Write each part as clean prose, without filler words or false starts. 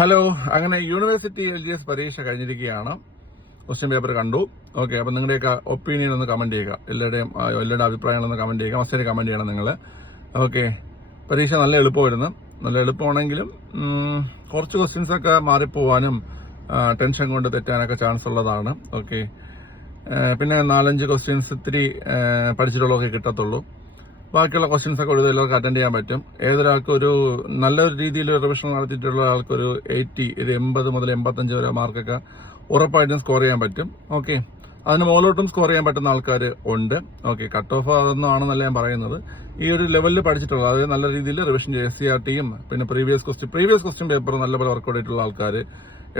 Hello, അങ്ങനെ university LGS പരീക്ഷ കഴിഞ്ഞിരിക്കുകയാണ്. ക്വസ്റ്റ്യൻ പേപ്പർ കണ്ടു. ഓക്കെ, അപ്പം നിങ്ങളുടെയൊക്കെ ഒപ്പീനിയൻ ഒന്ന് കമന്റ് ചെയ്യുക. എല്ലാവരുടെ അഭിപ്രായങ്ങളൊന്ന് കമന്റ് ചെയ്യുക. മസ്റ്റായിട്ട് കമന്റ് ചെയ്യണം നിങ്ങൾ. ഓക്കെ, പരീക്ഷ നല്ല എളുപ്പമായിരുന്നു. നല്ല എളുപ്പമാണെങ്കിലും കുറച്ച് ക്വസ്റ്റ്യൻസ് ഒക്കെ മാറിപ്പോവാനും ടെൻഷൻ കൊണ്ട് തെറ്റാനൊക്കെ ചാൻസ് ഉള്ളതാണ്. ഓക്കെ, പിന്നെ 4-5 ക്വസ്റ്റ്യൻസ് ഇത്തിരി പഠിച്ചിട്ടുള്ളതൊക്കെ കിട്ടത്തുള്ളൂ. ബാക്കിയുള്ള ക്വസ്റ്റ്യൻസ് ഒക്കെ എല്ലാവർക്കും അറ്റൻഡ് ചെയ്യാൻ പറ്റും. ഏതൊരാൾക്കും ഒരു നല്ലൊരു രീതിയിൽ റിവിഷൻ നടത്തിയിട്ടുള്ള ആൾക്കൊരു 80 മുതൽ 85 വരെ മാർക്കൊക്കെ ഉറപ്പായിട്ടും സ്കോർ ചെയ്യാൻ പറ്റും. ഓക്കെ, അതിന് മുകളിലോട്ടും സ്കോർ ചെയ്യാൻ പറ്റുന്ന ആൾക്കാർ ഉണ്ട്. ഓക്കെ, കട്ട് ഓഫ് അതൊന്നും ആണെന്നല്ല ഞാൻ പറയുന്നത്. ഈ ഒരു ലെവലിൽ പഠിച്ചിട്ടുള്ള, അതായത് നല്ല രീതിയിൽ റിവിഷൻ ചെയ്ത് SCRTയും പിന്നെ പ്രീവിയസ് ക്വസ്റ്റ്യൻ പേപ്പർ നല്ലപോലെ വർക്കൗട്ട് ചെയ്തിട്ടുള്ള ആൾക്കാർ,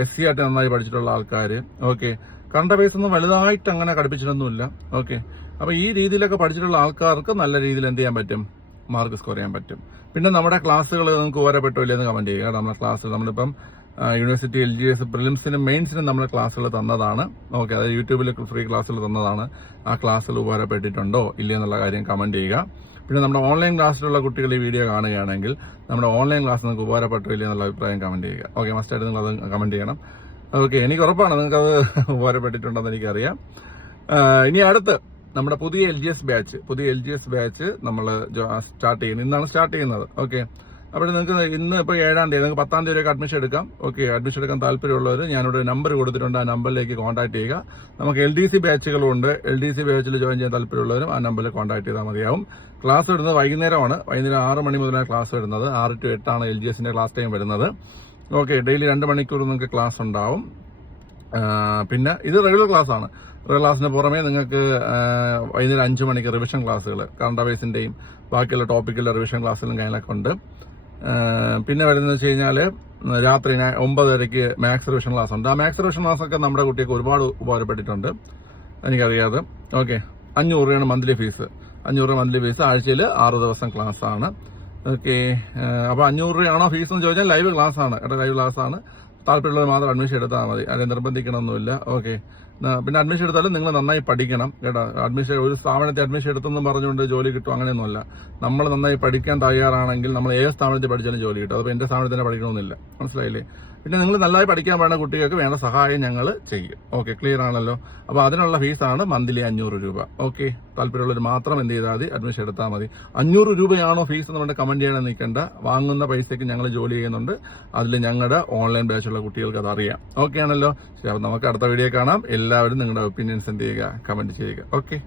SCRT നന്നായി പഠിച്ചിട്ടുള്ള ആൾക്കാർ. ഓക്കെ, കറണ്ട് അഫയേഴ്സ് ഒന്നും വലുതായിട്ട് അങ്ങനെ ഘടിപ്പിച്ചിട്ടൊന്നുമില്ല. ഓക്കെ, അപ്പൊ ഈ രീതിയിലൊക്കെ പഠിച്ചിട്ടുള്ള ആൾക്കാർക്ക് നല്ല രീതിയിൽ എന്ത് ചെയ്യാൻ പറ്റും, മാർക്ക് സ്കോർ ചെയ്യാൻ പറ്റും. പിന്നെ നമ്മുടെ ക്ലാസ്സുകൾ നിങ്ങൾക്ക് ഉപകാരപ്പെട്ടോ ഇല്ലെന്ന് കമന്റ് ചെയ്യുക. നമ്മുടെ ക്ലാസ് നമ്മളിപ്പം യൂണിവേഴ്സിറ്റി LGS പ്രിലിംസിനും മെയിൻസിനും നമ്മുടെ ക്ലാസ്സുകൾ തന്നതാണ്. ഓക്കെ, അതായത് യൂട്യൂബിൽ ഫ്രീ ക്ലാസ്സുകൾ തന്നതാണ്. ആ ക്ലാസ്സുകൾ ഉപകാരപ്പെട്ടിട്ടുണ്ടോ ഇല്ല എന്നുള്ള കാര്യം കമന്റ് ചെയ്യുക. പിന്നെ നമ്മുടെ ഓൺലൈൻ ക്ലാസ്സിലുള്ള കുട്ടികൾ ഈ വീഡിയോ കാണുകയാണെങ്കിൽ നമ്മുടെ ഓൺലൈൻ ക്ലാസ് നിങ്ങൾക്ക് ഉപകാരപ്പെട്ടോ ഇല്ല എന്നുള്ള അഭിപ്രായം കമന്റ് ചെയ്യുക. ഓക്കെ, മസ്റ്റായിട്ട് നിങ്ങൾ അത് കമന്റ് ചെയ്യണം. ഓക്കെ, എനിക്ക് ഉറപ്പാണ് നിങ്ങൾക്ക് അത് ഉപകാരപ്പെട്ടിട്ടുണ്ടെന്ന് എനിക്കറിയാം. ഇനി അടുത്ത് നമ്മുടെ പുതിയ LGS ബാച്ച് നമ്മൾ സ്റ്റാർട്ട് ചെയ്യുന്നത് ഇന്നാണ് സ്റ്റാർട്ട് ചെയ്യുന്നത്. ഓക്കെ, അപ്പോൾ നിങ്ങൾക്ക് ഇന്ന് ഇപ്പോൾ 7-ാം തീയതി, നിങ്ങൾക്ക് 10-ാം തീയതി വരെയൊക്കെ അഡ്മിഷൻ എടുക്കാം. ഓക്കെ, അഡ്മിഷൻ എടുക്കാൻ താല്പര്യമുള്ളവർ ഞാനിവിടെ നമ്പർ കൊടുത്തിട്ടുണ്ട്. ആ നമ്പറിലേക്ക് കോൺടാക്ട് ചെയ്യുക. നമുക്ക് LDC ബാച്ചുകളുണ്ട്. LDC ബാച്ചിൽ ജോയിൻ ചെയ്യാൻ താല്പര്യമുള്ളവരും ആ നമ്പറിൽ കോൺടാക്ട് ചെയ്താൽ മതിയാവും. ക്ലാസ് വരുന്നത് വൈകുന്നേരമാണ്. വൈകുന്നേരം 6 മണി മുതലാണ് ക്ലാസ് വരുന്നത്. 6 to 8 ആണ് LGSന്റെ ക്ലാസ് ടൈം വരുന്നത്. ഓക്കെ, ഡെയിലി 2 മണിക്കൂർ നിങ്ങൾക്ക് ക്ലാസ് ഉണ്ടാവും. പിന്നെ ഇത് റെഗുലർ ക്ലാസ് ആണ്. റെഗുലർ ക്ലാസ്സിന് പുറമെ നിങ്ങൾക്ക് വൈകുന്നേരം 5 മണിക്ക് റിവിഷൻ ക്ലാസ്സുകൾ, കറണ്ട് അഫയേഴ്സിന്റെയും ബാക്കിയുള്ള ടോപ്പിക്കുള്ള റിവിഷൻ ക്ലാസ്സുകളും കാര്യങ്ങളൊക്കെ ഉണ്ട്. പിന്നെ വരുന്നത് വെച്ച് കഴിഞ്ഞാൽ രാത്രി 9:30 മാത്സ് റിവിഷൻ ക്ലാസ് ഉണ്ട്. ആ മാത്സ് റിവിഷൻ ക്ലാസ്സൊക്കെ നമ്മുടെ കുട്ടിക്ക് ഒരുപാട് ഉപകാരപ്പെട്ടിട്ടുണ്ട്, എനിക്കറിയാതെ. ഓക്കെ, 500 രൂപയാണ് മന്ത്ലി ഫീസ്. 500 രൂപ മന്ത്ലി ഫീസ്. ആഴ്ചയിൽ 6 ദിവസം ക്ലാസ് ആണ്. ഓക്കെ, അപ്പോൾ 500 രൂപയാണോ ഫീസ് എന്ന് ചോദിച്ചാൽ ലൈവ് ക്ലാസ് ആണ്. ലൈവ് ക്ലാസ് ആണ്. താല്പര്യമുള്ളത് മാത്രം അഡ്മിഷൻ എടുത്താൽ മതി. ആരെ നിർബന്ധിക്കണമെന്നില്ല. ഓക്കെ, പിന്നെ അഡ്മിഷൻ എടുത്താലും നിങ്ങൾ നന്നായി പഠിക്കണം കേട്ടോ. ഒരു സ്ഥാപനത്തെ അഡ്മിഷൻ എടുത്തെന്നും പറഞ്ഞുകൊണ്ട് ജോലി കിട്ടും അങ്ങനെയൊന്നുമല്ല. നമ്മൾ നന്നായി പഠിക്കാൻ തയ്യാറാണെങ്കിൽ നമ്മൾ ഏത് സ്ഥാപനത്തിൽ പഠിച്ചാലും ജോലി കിട്ടും. അതിപ്പോൾ എന്റെ സ്ഥാപനത്തിൽ തന്നെ പഠിക്കണമെന്നില്ല, മനസ്സിലായില്ലേ? പിന്നെ നിങ്ങൾ നന്നായി പഠിക്കാൻ വേണ്ട കുട്ടികൾക്ക് വേണ്ട സഹായം ഞങ്ങൾ ചെയ്യും. ഓക്കെ, ക്ലിയർ ആണല്ലോ? അപ്പോൾ അതിനുള്ള ഫീസാണ് മന്ത്ലി 500 രൂപ. ഓക്കെ, താല്പര്യമുള്ളവർ മാത്രം എന്ത് ചെയ്താൽ മതി, അഡ്മിഷൻ എടുത്താൽ മതി. 500 രൂപയാണോ ഫീസ് എന്ന് പറഞ്ഞാൽ കമന്റ് ചെയ്യാൻ നിൽക്കേണ്ട. വാങ്ങുന്ന പൈസയ്ക്ക് ഞങ്ങൾ ജോലി ചെയ്യുന്നുണ്ട്. അതിൽ ഞങ്ങളുടെ ഓൺലൈൻ ബാച്ചുള്ള കുട്ടികൾക്ക് അത് അറിയാം. ഓക്കെ ആണല്ലോ? അപ്പോൾ നമുക്ക് അടുത്ത വീഡിയോ കാണാം. എല്ലാവരും നിങ്ങളുടെ ഒപ്പീനിയൻസ് എന്ത് ചെയ്യുക, കമന്റ് ചെയ്യുക. ഓക്കെ.